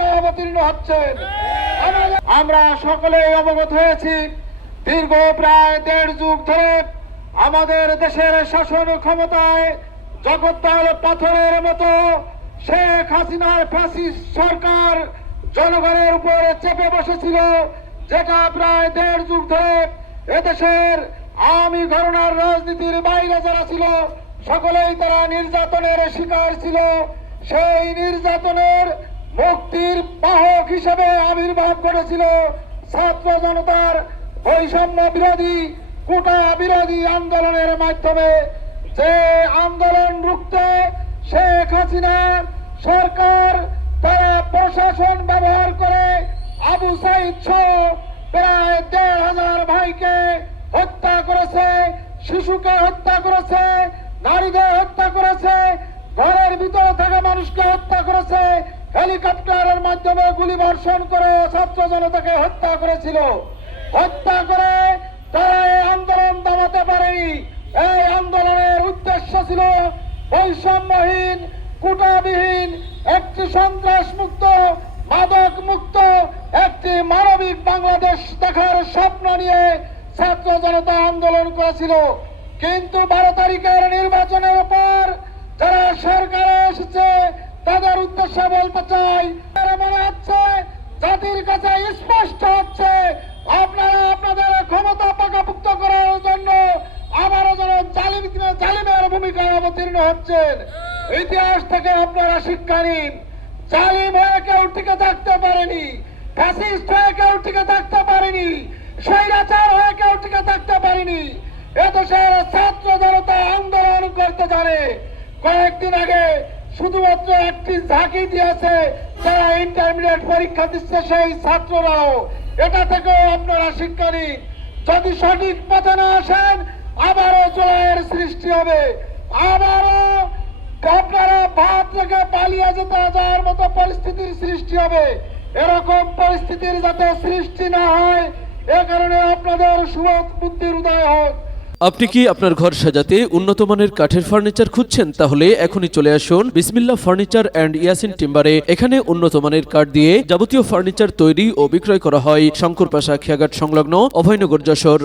ভূমিকায় অবতীর্ণ হচ্ছেন। আমরা সকলেই অবগত হয়েছি, দীর্ঘ প্রায় 1.5 যুগ ধরে আমাদের দেশের শাসন ক্ষমতায় জগদ্দল পাথরের মতো শেখ হাসিনার ফ্যাসিস্ট সরকার জনগণের উপর চেপে বসেছিল, যেটা প্রায় 1.5 যুগ ধরে এদেশের আওয়ামী ঘরানার রাজনীতির বাইরে যারা ছিল সকলেই তারা নির্যাতনের শিকার ছিল। সেই নির্যাতনের মুক্তির বাহক হিসেবে আবির্ভাব ঘটেছিল ছাত্র জনতার বৈষম্য বিরোধী, কোটা বিরোধী আন্দোলনের মাধ্যমে। যে আন্দোলন রুখতে শেখ হাসিনা সরকার তারা প্রশাসন ব্যবহার করে আবু সাইদ সহ প্রায় 1,500 ভাইকে হত্যা করেছে, শিশুকে হত্যা করেছে, নারীদের হত্যা করেছে, ঘরের ভিতরে থাকা মানুষকে হত্যা করেছে, হেলিকপ্টারের মাধ্যমে গুলি বর্ষণ করে ছাত্র জনতাকে হত্যা করেছিল। হত্যা করে তারা এই আন্দোলন দমাতে পারেনি। এই আন্দোলনের উদ্দেশ্য ছিল বৈষম্যহীন, কোটাবিহীন একটি সন্ত্রাস মুক্ত, মাদক মুক্ত একটি মানবিক বাংলাদেশ দেখার স্বপ্ন নিয়ে ছাত্র জনতা আন্দোলন করেছিল। কিন্তু 12 তারিখের নির্বাচনের উপর যারা সরকারে এসেছে তাদের উদ্দেশ্যে বলতে চাই, মনে হচ্ছে জাতির কাছে স্পষ্ট হচ্ছে আপনারা আপনাদের ক্ষমতা পাকাপুক্ত করার জন্য আবারও যেন জালিমের ভূমিকায় অবতীর্ণ হচ্ছেন। ইতিহাস থেকে আপনারা শিক্ষা নিন। জালিম হয়ে কেউ টিকে থাকতে পারেনি, ফ্যাসিস্ট হয়ে কেউ টিকে থাকতে পারেনি, স্বৈরাচার হয়ে কেউ টিকে থাকতে পারেনি। এদেশের ছাত্র জনতা আন্দোলন করতে জানে। কয়েকদিন আগে শুধুমাত্র একটি ঝাঁকি দিয়েছে যারা ইন্টারমিডিয়েট পরীক্ষা দিচ্ছে সেই ছাত্ররাও। এটা থেকেও আপনারা শিক্ষা নিন। যদি সঠিক পথে না আসেন আবারও জুলাইয়ের সৃষ্টি হবে, আবারও আপনারা ভাত থেকে পালিয়ে যেতে যাওয়ার মতো পরিস্থিতির সৃষ্টি হবে। এরকম পরিস্থিতির যাতে সৃষ্টি না হয় এ কারণে আপনাদের সুবোধ বুদ্ধির উদয় হোক। আপনি কি আপনার ঘর সাজাতে উন্নত মানের কাঠের ফার্নিচার খুঁজছেন? তাহলে এখনই চলে আসুন বিসমিল্লাহ ফার্নিচার অ্যান্ড ইয়াসিন টিম্বারে। এখানে উন্নত মানের কাঠ দিয়ে যাবতীয় ফার্নিচার তৈরি ও বিক্রয় করা হয়। শঙ্করপাশা খেয়াঘাট সংলগ্ন অভয়নগর, যশোর।